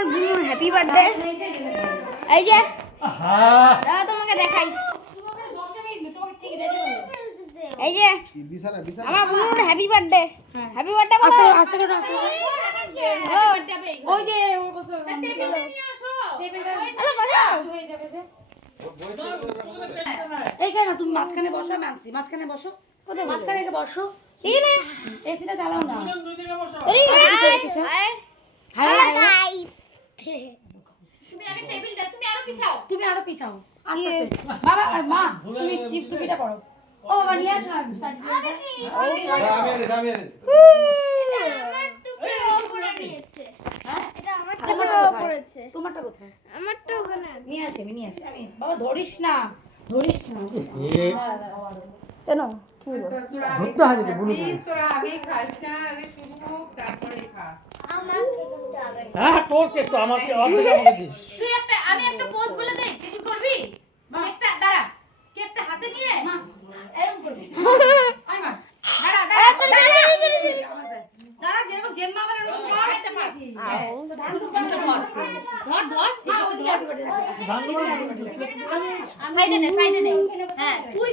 আমার বুনুর happy birthday. এই যে দাদা তোমাকে দেখাই, এই যে আমার বুনুর হ্যাপি বার্থডে। হ্যাপি বার্থডে বলো। আস্তে করে আস্তে করে। ওই যে ওর কথা টেবিলটা নিয়ে আসো। টেবিলটা হ্যালো বসো হয়ে যাবে যে। এইখানে না তুমি মাঝখানে বসো, আমি আনছি মাঝখানে বসো। কোথায় মাঝখানে বসো? এখানে এসিটা চালাও না। দুই দিকে বসো। হাই গাইস, তুমি আগে টেবিলটা তুমি আরো পিছাও, তুমি আরো পিছাও আস্তে আস্তে। বাবা মা তুমি টিপটা পড়ো। ও বাবা নিয়ে আসো না সার্টিফিকেটটা। আমি আমার টুপি উপরে নিয়েছে। হ্যাঁ এটা আমার টুপি পড়েছে। তোমারটা কোথায়? আমারটা ওখানে নিয়ে আসি, আমি নিয়ে আসি। আমি বাবা ধরিস না দাদা কেন কি হলো? ধরতে হয় যে বলুন প্লিজ তোরা আগে খাস না, আগে শুরু হোক তারপরে খা। আমার কেকটা আগে। হ্যাঁ তোর কেক তো আমাকে অর্ধেক আমাকে দিস। তুই একটা আমি একটা পোজ বলে দেই, তুই কি করবি? একটা দাঁড়া, কেকটা হাতে নিয়ে মা এরকম করবি। আই মা দাঁড়া দাঁড়া যেরকম জেম্মা আমার এরকম ধর একটা পা ধর সাইডে নে হ্যাঁ তুই